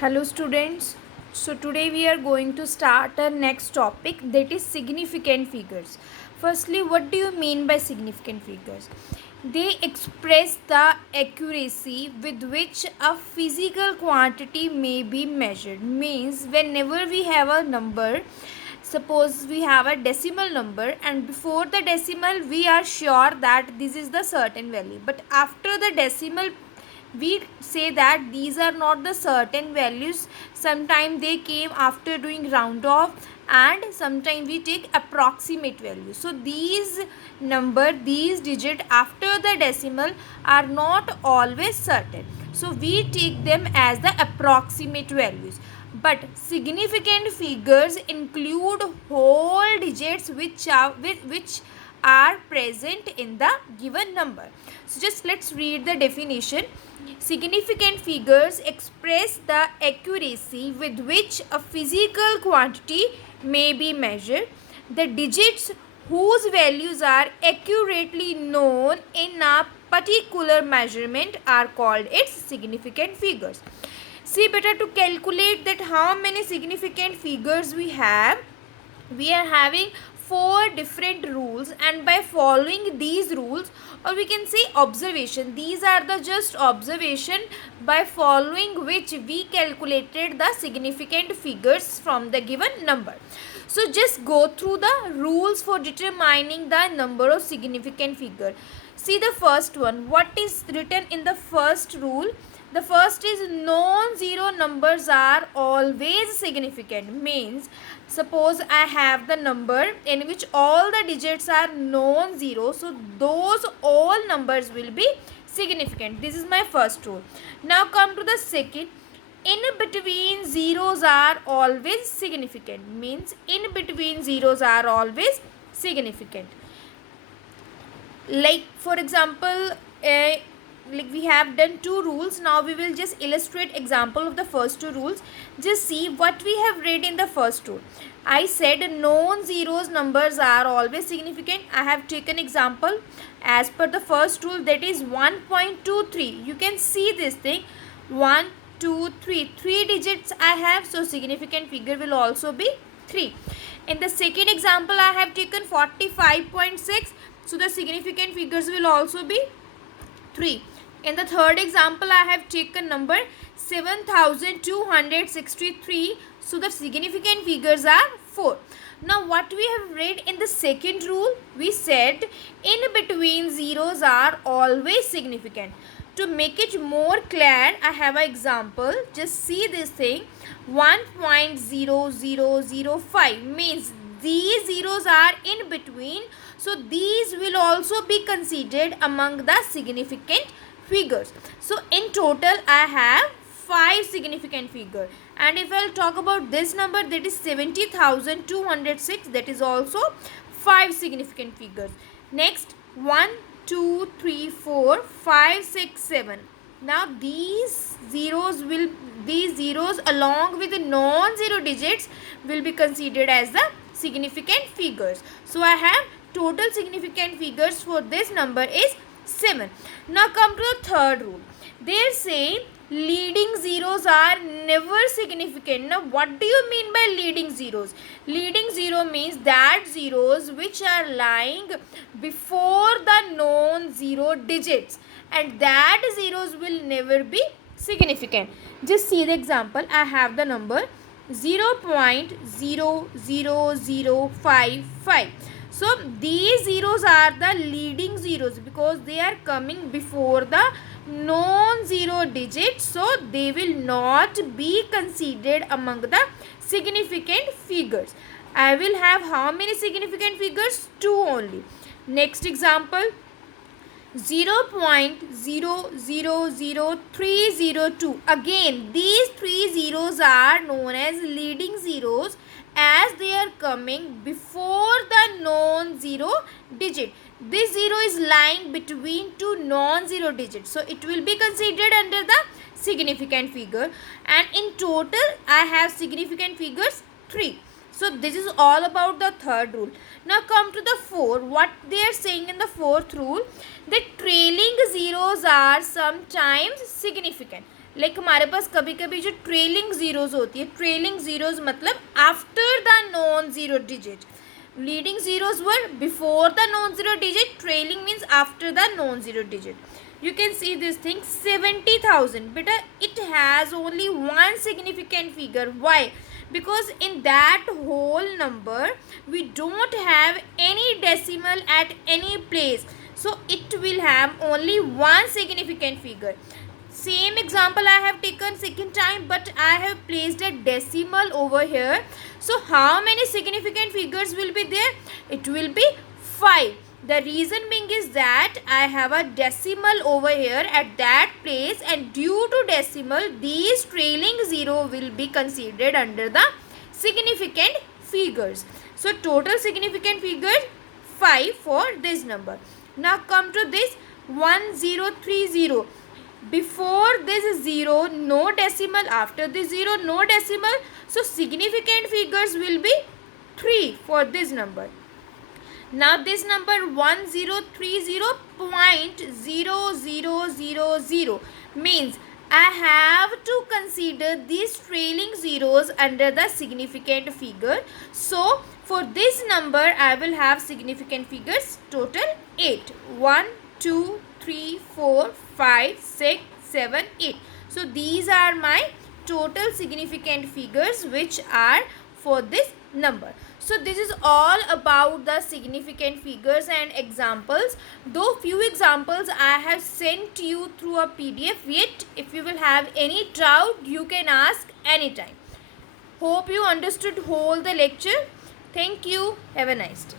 Hello students. So today we are going to start our next topic, that is significant figures. Firstly, what do you mean by significant figures? They express the accuracy with which a physical quantity may be measured. Means whenever we have a number, suppose we have a decimal number, and before the decimal we are sure that this is the certain value, but after the decimal we say that these are not the certain values. Sometimes they came after doing round off, and sometimes we take approximate value. So these digit after the decimal are not always certain, so we take them as the approximate values. But significant figures include whole digits which are present in the given number. So just let's read the definition. Significant figures express the accuracy with which a physical quantity may be measured. The digits whose values are accurately known in a particular measurement are called its significant figures. See, better to calculate that how many significant figures we are having four different rules, and by following these rules, or we can say observation, these are the just observation by following which we calculated the significant figures from the given number. So just go through the rules for determining the number of significant figure. See the first one. What is written in the first rule? The first is non-zero numbers are always significant. Means suppose I have the number in which all the digits are non-zero, so those all numbers will be significant. This is my first rule. Now come to the second. In between zeros are always significant. Means in between zeros are always significant. Like for example, like we have done two rules. Now we will just illustrate example of the first two rules. Just see what we have read in the first rule. I said non-zeros numbers are always significant. I have taken example as per the first rule, that is 1.23. You can see this thing, 1 2 3, 3 digits I have, so significant figure will also be 3. In the second example I have taken 45.6, so the significant figures will also be 3. In the third example I have taken number 7263, so the significant figures are 4. Now what we have read in the second rule, we said in between zeros are always significant. To make it more clear, I have an example. Just see this thing, 1.0005 means these zeros are in between, so these will also be considered among the significant figures. So in total I have 5 significant figure, and if I will talk about this number, that is 70,206, that is also 5 significant figures. Next, 1 2 3 4 5 6 7. Now these zeros along with the non-zero digits will be considered as the significant figures. So I have total significant figures for this number is 7. Now come to the third rule. They are saying leading zeros are never significant. Now what do you mean by leading zeros? Leading zero means that zeros which are lying before the non-zero digits, and that zeros will never be significant. Just see the example. I have the number 0.00055. So these zeros are the leading zeros because they are coming before the non-zero digits, so they will not be considered among the significant figures. I will have how many significant figures? 2 only. Next example, 0.000302. Again these 3 zeros are known as leading zeros as they are coming before the non-zero digit. This zero is lying between two non-zero digits, so it will be considered under the significant figure, and in total I have significant figures 3. So this is all about the third rule. Now come to the fourth. What they are saying in the fourth rule, that trailing zeros are sometimes significant. Like हमारे पास कभी कभी जो trailing zeros होती है, trailing zeros मतलब after the non zero digit. Leading zeros were before the non-zero digit. Trailing means after the non-zero digit. You can see this thing 70,000. Beta, it has only one significant figure. Why? Because in that whole number we don't have any decimal at any place. So it will have only one significant figure. Same example I have taken second time, but I have placed a decimal over here. So how many significant figures will be there? It will be 5. The reason being is that I have a decimal over here at that place, and due to decimal these trailing zero will be considered under the significant figures. So total significant figures 5 for this number. Now come to this 1030. Before this 0 no decimal, after this 0 no decimal, so significant figures will be 3 for this number. Now this number 1030.0000 means I have to consider these trailing zeros under the significant figure. So for this number I will have significant figures total 8. 1 2 3 4 5 6 7 8. So these are my total significant figures which are for this number. So this is all about the significant figures and examples. Though few examples I have sent you through a PDF, yet if you will have any doubt you can ask anytime. Hope you understood whole the lecture. Thank you. Have a nice day.